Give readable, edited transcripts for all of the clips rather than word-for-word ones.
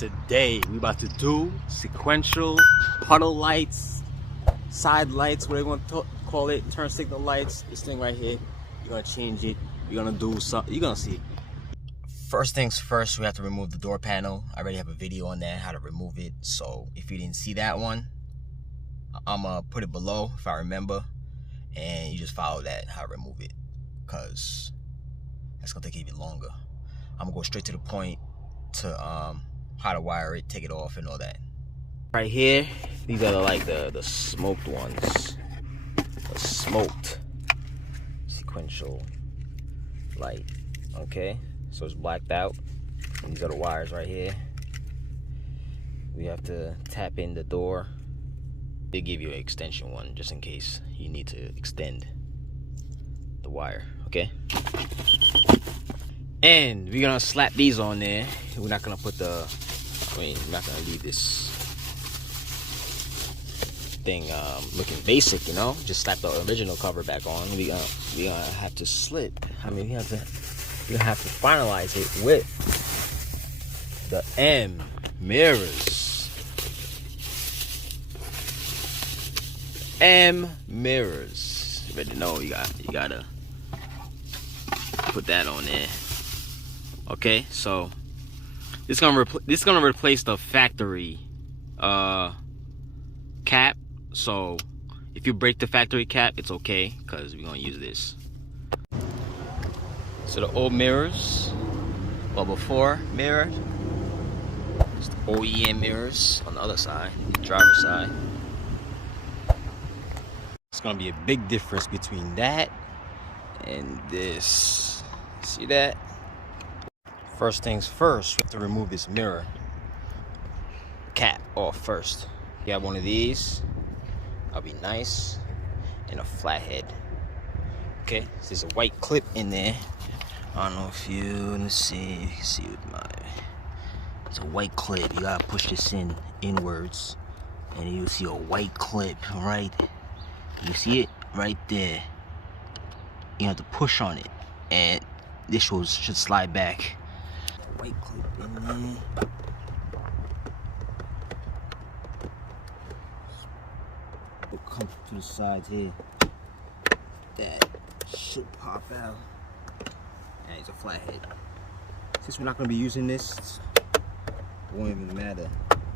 Today we about to do sequential puddle lights, side lights, whatever you want to call it, turn signal lights. This thing right here, you're gonna change it. You're gonna do something. You're gonna see. First things first, we have to remove the door panel. I already have a video on that, how to remove it. So if you didn't see that one, I'm gonna put it below if I remember, and you just follow that, how to remove it, cause that's gonna take even longer. I'm gonna go straight to the point to how to wire it, take it off, and all that. Right here, these are the smoked ones. The smoked sequential light. Okay, so it's blacked out. And these are the wires right here. We have to tap in the door. They give you an extension one just in case you need to extend the wire. Okay. And we're gonna slap these on there. We're not gonna put we're not gonna leave this thing looking basic, you know. Just slap the original cover back on. We're gonna have to slip. I mean, we're gonna have to finalize it with the M mirrors. M mirrors. You better know you gotta put that on there. Okay, so this is gonna replace the factory cap. So if you break the factory cap, it's okay, because we're gonna use this. So the old mirrors, well, before mirror, it's the OEM mirrors on the other side, the driver's side. It's gonna be a big difference between that and this. See that? First things first, we have to remove this mirror cap off first. You have one of these, that'll be nice, and a flathead. Okay, so there's a white clip in there. I don't know if you can see with my, it's a white clip. You gotta push this inwards, and you'll see a white clip, right? You see it right there. You have to push on it, and this should slide back. White clip in there. It'll come to the sides here. That should pop out. And it's a flathead. Since we're not going to be using this, it won't even matter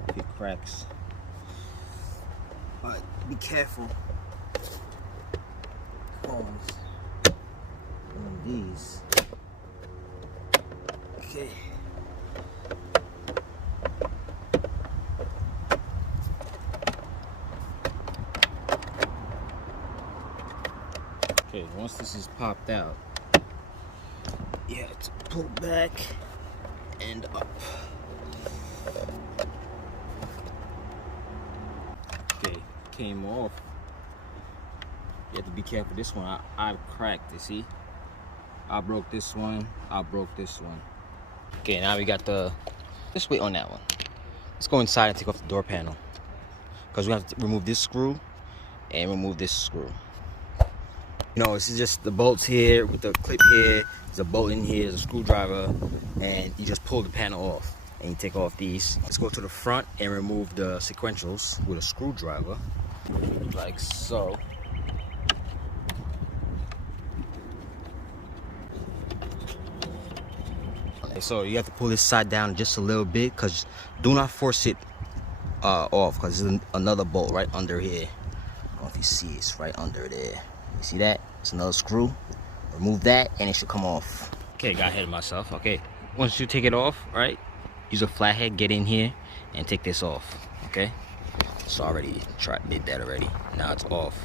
if it cracks. But be careful. One of these. Okay. Okay, once this is popped out, you have to pull back and up. Okay, came off. You have to be careful. This one, I've cracked it, see? I broke this one, I broke this one. Okay, now we got let's wait on that one. Let's go inside and take off the door panel, because we have to remove this screw and remove this screw. You know, this is just the bolts here with the clip here. There's a bolt in here, there's a screwdriver, and you just pull the panel off and you take off these. Let's go to the front and remove the sequentials with a screwdriver, like so. So you have to pull this side down just a little bit, because do not force it off, because there's another bolt right under here. I don't know if you see, it's right under there. You see that? It's another screw. Remove that and it should come off. Okay, got ahead of myself. Okay, once you take it off, right, use a flathead, get in here and take this off. Okay, so I already did that already. Now it's off.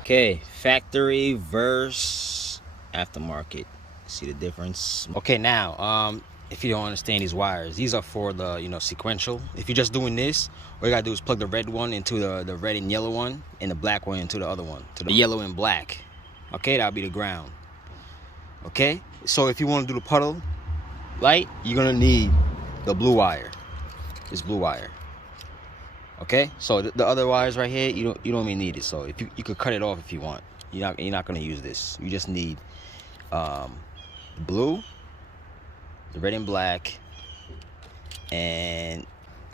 Okay, factory versus aftermarket. See the difference? Okay, now if you don't understand these wires, these are for the sequential. If you're just doing this, all you gotta do is plug the red one into the red and yellow one, and the black one into the other one, to the yellow and black. Okay, that'll be the ground. Okay, so if you want to do the puddle light, you're gonna need the blue wire, this blue wire. Okay, so the other wires right here, you don't even need it. So if you could cut it off if you want. You're not gonna use this. You just need blue, the red and black, and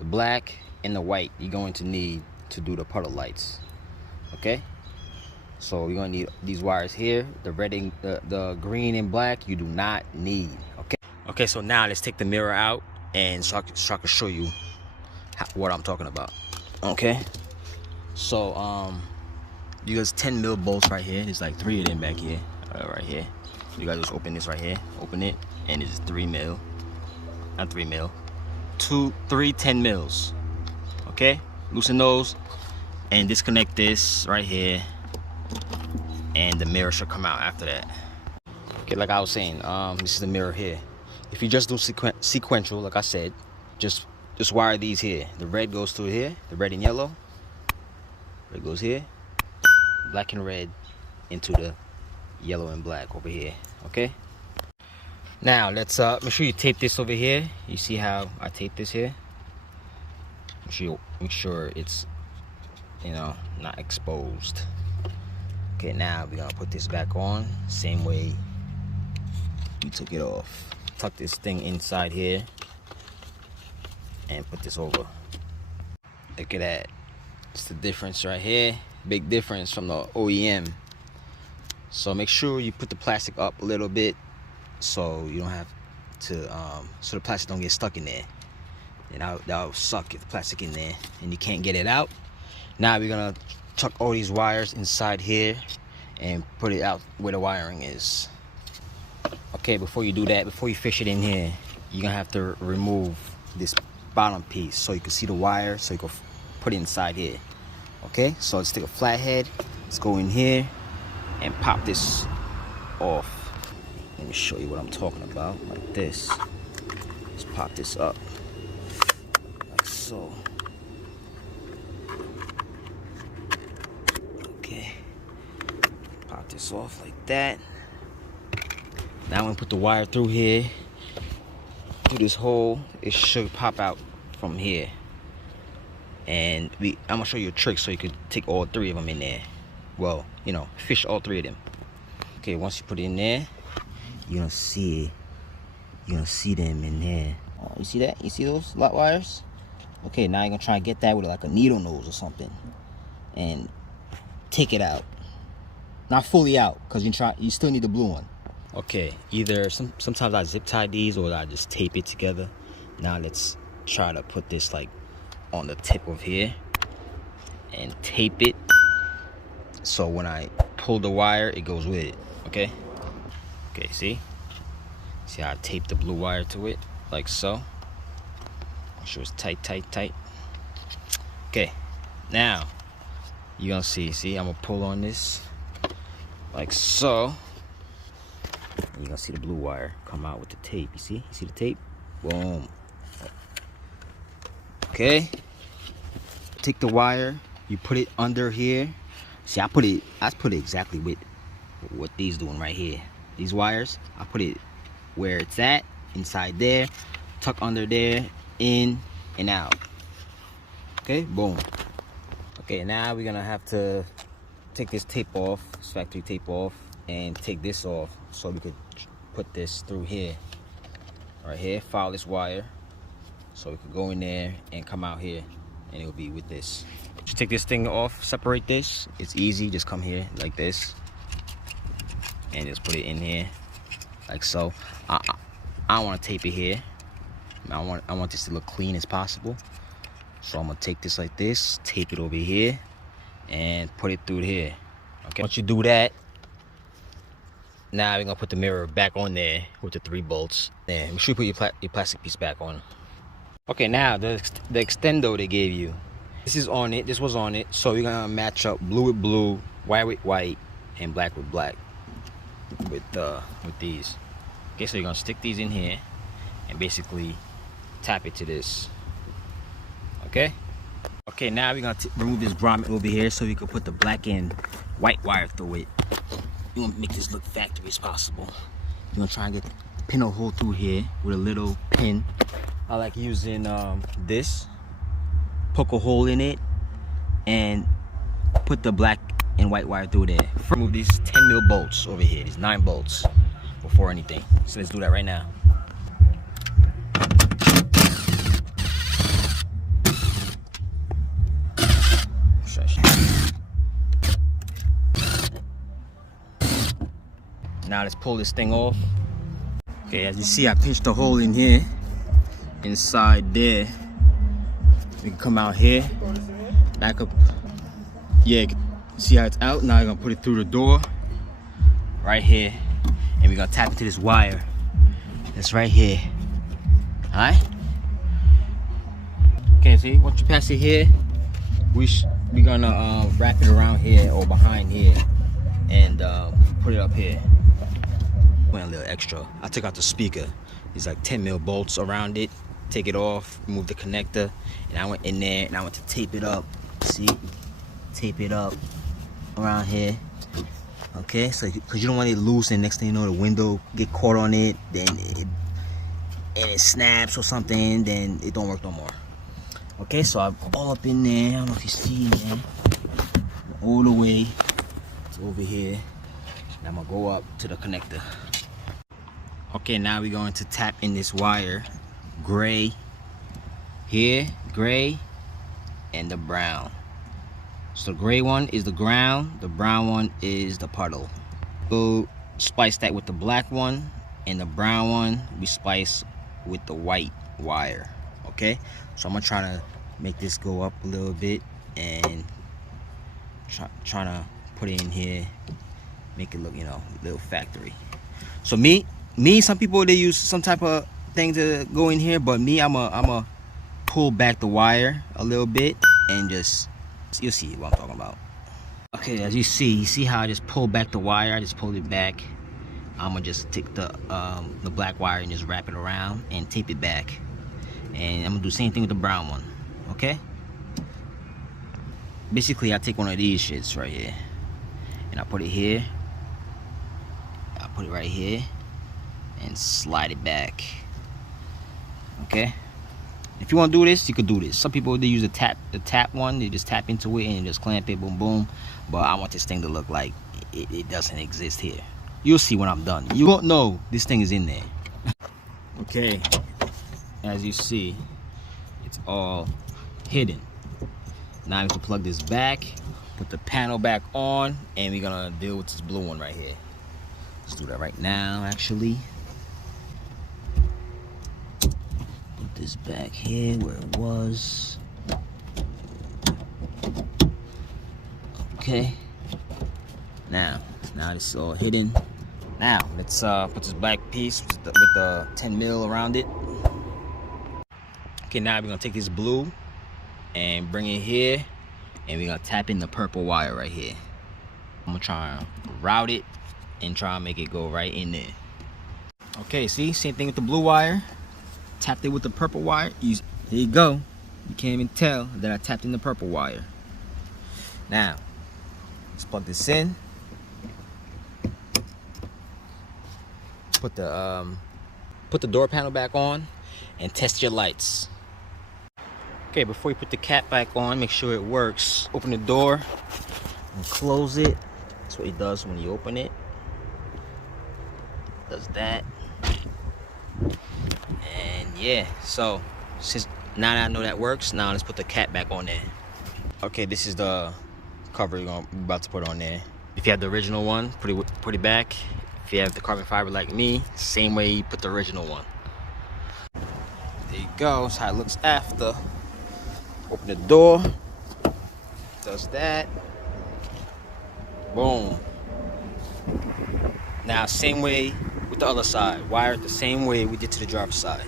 the black and the white you're going to need to do the puddle lights. Okay, so you're gonna need these wires here. The red and the green and black you do not need. Okay, so now let's take the mirror out and so I can show you what I'm talking about. Okay, so you got 10 mil bolts right here. There's like 3 of them back here, right here. You guys just open this right here, open it, and it's 3 mil, not 3 mil, 3 10 mils. Okay, loosen those and disconnect this right here, and the mirror should come out after that. Okay, like I was saying, this is the mirror here. If you just do sequential, like I said, just wire these here. The red goes through here, the red and yellow. Red goes here, black and red into the yellow and black over here. Okay. Now let's make sure you tape this over here. You see how I tape this here? Make sure it's, you know, not exposed. Okay, now we're gonna put this back on same way we took it off. Tuck this thing inside here and put this over. Look at that. It's the difference right here. Big difference from the OEM. So make sure you put the plastic up a little bit so you don't have to so the plastic don't get stuck in there. And that'll suck if the plastic in there and you can't get it out. Now we're gonna tuck all these wires inside here and put it out where the wiring is. Okay, before you do that, before you fish it in here, you're gonna have to remove this bottom piece so you can see the wire, so you can put it inside here. Okay, so let's take a flathead, let's go in here and pop this off. Let me show you what I'm talking about, like this. Let's pop this up, like so. Okay, pop this off like that. Now I'm gonna put the wire through here, through this hole. It should pop out from here. And I'm gonna show you a trick so you could take all 3 of them in there. Well, you know, fish all 3 of them. Okay, once you put it in there, you're gonna see them in there. Oh, you see that? You see those lot wires? Okay, now you're gonna try and get that with like a needle nose or something and take it out. Not fully out, because you still need the blue one. Okay, either sometimes I zip tie these or I just tape it together. Now let's try to put this like on the tip of here and tape it so when I pull the wire it goes with it. Okay, see how I tape the blue wire to it like so. Make sure it's tight. Okay, now you're gonna see I'm gonna pull on this like so. You're gonna see the blue wire come out with the tape. You see the tape? Boom. Okay, take the wire, you put it under here. See, I put it exactly with what these doing right here. These wires, I put it where it's at, inside there, tuck under there, in and out. Okay, boom. Okay, now we're gonna have to take this tape off, this factory tape off, and take this off so we could put this through here, right here, follow this wire. So we could go in there and come out here and it'll be with this. Just take this thing off, separate this. It's easy, just come here like this and just put it in here like so. I don't want to tape it here. I want this to look clean as possible. So I'm gonna take this like this, tape it over here and put it through here. Okay, once you do that, now we're gonna put the mirror back on there with the 3 bolts. There, make sure you put your plastic piece back on. Okay, now the extendo they gave you. This is on it. This was on it. So we're gonna match up blue with blue, white with white, and black with black with these. Okay, so you're gonna stick these in here and basically tap it to this. Okay. Okay, now we're gonna remove this grommet over here so we can put the black and white wire through it. You want to make this look factory as possible. You're gonna try and get pin a hole through here with a little pin. I like using this. Poke a hole in it and put the black and white wire through there. Remove these 10 mil bolts over here. These 9 bolts before anything. So let's do that right now. Now let's pull this thing off. Okay, as you see, I pinched a hole in here, inside there. We can come out here, back up. Yeah, see how it's out? Now you're gonna put it through the door, right here, and we're gonna tap into this wire that's right here. All right? Okay, see, once you pass it here, we're gonna wrap it around here or behind here, and put it up here. Went a little extra. I took out the speaker. There's like 10 mil bolts around it. Take it off, remove the connector, and I went in there and I went to tape it up. See, tape it up around here. Okay, so because you don't want it loose, and next thing you know, the window get caught on it, then it snaps or something, then it don't work no more. Okay, so I'm all up in there. I don't know if you see, man. All the way to over here. And I'm gonna go up to the connector. Okay, now we're going to tap in this wire. Gray here, gray, and the brown. So the gray one is the ground, the brown one is the puddle. We'll splice that with the black one, and the brown one we splice with the white wire. Okay, so I'm gonna try to make this go up a little bit and trying to put it in here, make it look, you know, a little factory. So me, some people, they use some type of thing to go in here, but me, I'm a pull back the wire a little bit and just, you'll see what I'm talking about. Okay, as you see how I just pull back the wire. I just pulled it back. I'm gonna just take the black wire and just wrap it around and tape it back, and I'm gonna do the same thing with the brown one. Okay, basically I take one of these shits right here and I put it here, I put it right here and slide it back. Okay, if you want to do this, you could do this. Some people, they use the tap one. They just tap into it and just clamp it, boom boom. But I want this thing to look like it doesn't exist here. You'll see when I'm done. You won't know this thing is in there. Okay, as you see, it's all hidden. Now I have to plug this back, put the panel back on, and we're gonna deal with this blue one right here. Let's do that right now, actually. Put this back here where it was. Okay. Now this is all hidden. Now let's put this black piece with the 10 mil around it. Okay, now we're gonna take this blue and bring it here, and we're gonna tap in the purple wire right here. I'm gonna try and route it and try and make it go right in there. Okay, see, same thing with the blue wire. Tapped it with the purple wire. There you go. You can't even tell that I tapped in the purple wire. Now let's plug this in. Put the door panel back on and test your lights. Okay, before you put the cap back on, make sure it works. Open the door and close it. That's what it does when you open it. It does that. And yeah, so since now that I know that works, now let's put the cap back on there. Okay, this is the cover we're about to put on there. If you have the original one, put it back. If you have the carbon fiber like me, same way you put the original one. There you go. That's how it looks after. Open the door. Does that. Boom. Now, same way with the other side. Wire it the same way we did to the driver's side.